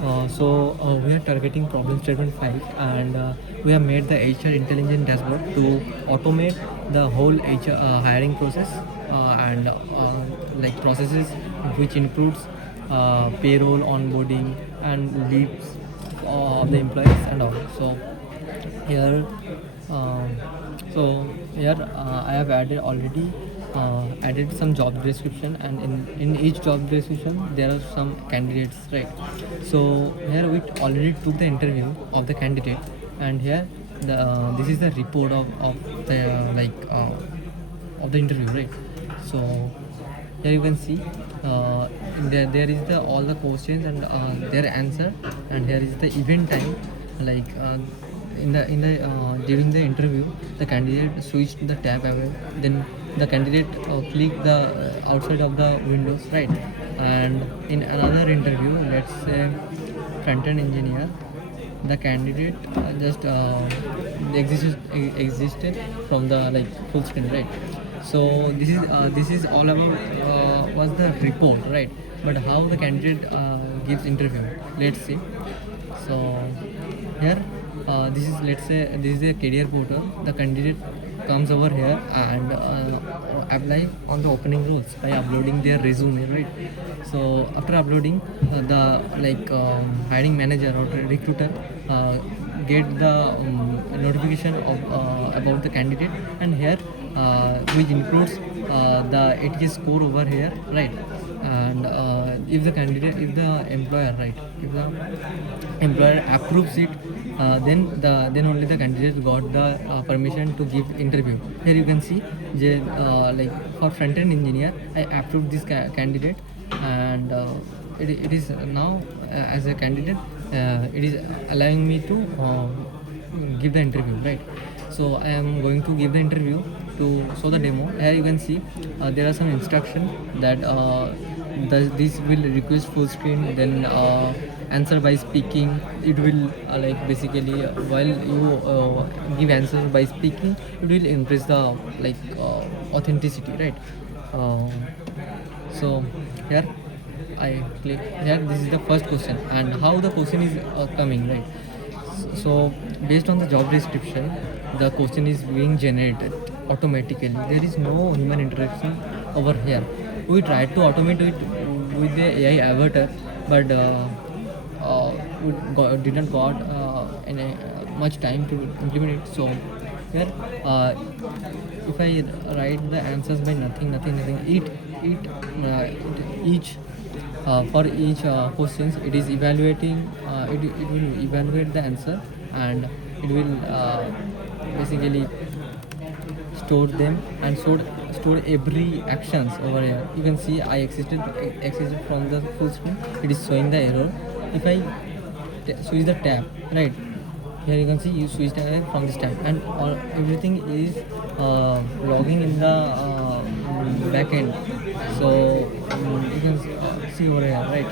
We are targeting problem statement 5, and we have made the HR intelligent dashboard to automate the whole HR hiring process and like processes, which includes payroll, onboarding, and leaves of the employees and all. Here um, I have added some job description, and in each job description there are some candidates, right? So here we already took the interview of the candidate, and here this is the report of the of the interview, right? So here you can see there is the all the questions and their answer, and here is the event time. like in the During the interview, the candidate switched the tab away, then the candidate clicked the outside of the windows, right? And in another interview, let's say front end engineer, the candidate just existed from the full screen, right? So this is all about was the report, right? But how the candidate gives interview, let's see. So here this is, let's say this is a career portal. The candidate comes over here and apply on the opening roles by uploading their resume, right? So after uploading, the hiring manager or recruiter get the notification of about the candidate, and here which includes the ATS score over here, right? And if the candidate, if the employer, right, if the employer approves it, then only the candidate got the permission to give interview. Here you can see for front end engineer, I approved this candidate, and it is now as a candidate, it is allowing me to give the interview, right? So I am going to give the interview to show the demo. Here you can see there are some instruction that this will request full screen, then answer by speaking. It will basically while you give answers by speaking, it will increase the authenticity, right? uh, so here I click here. This is the first question, and how the question is coming, right? So based on the job description, the question is being generated automatically. There is no human interaction over here. We tried to automate it with the AI avatar, but didn't got any much time to implement it. So here, if I write the answers by nothing, each for each questions, it is evaluating. It will evaluate the answer, and it will basically store them and store every actions over here. You can see I exited from the full screen. It is showing the error. If I switch the tab, right, here you can see you switched from this tab, and everything is logging in the backend. So you can see over here, right?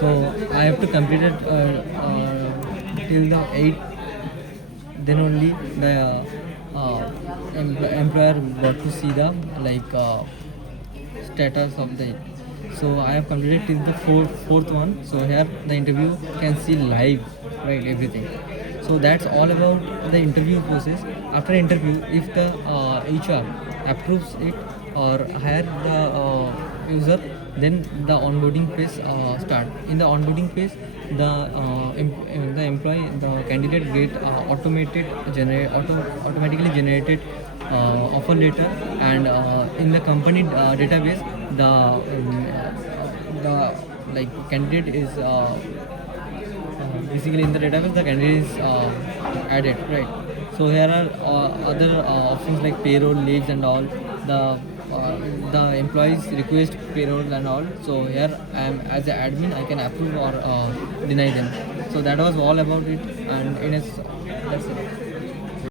So I have to complete it till the 8, then only the employer got to see the status of the. So I have completed till the fourth one. So here the interview can see live, right, everything. So that's all about the interview process. After interview, if the HR approves it or hire the user, then the onboarding phase start. In the onboarding phase, the employee, the candidate get automatically generated offer letter, and in the company database, the candidate is basically in the database, the candidate is added, right? So here are other options like payroll, leaves, and all. The employees request payroll and all. So here I am as an admin, I can approve or deny them. So that was all about it, and that's it.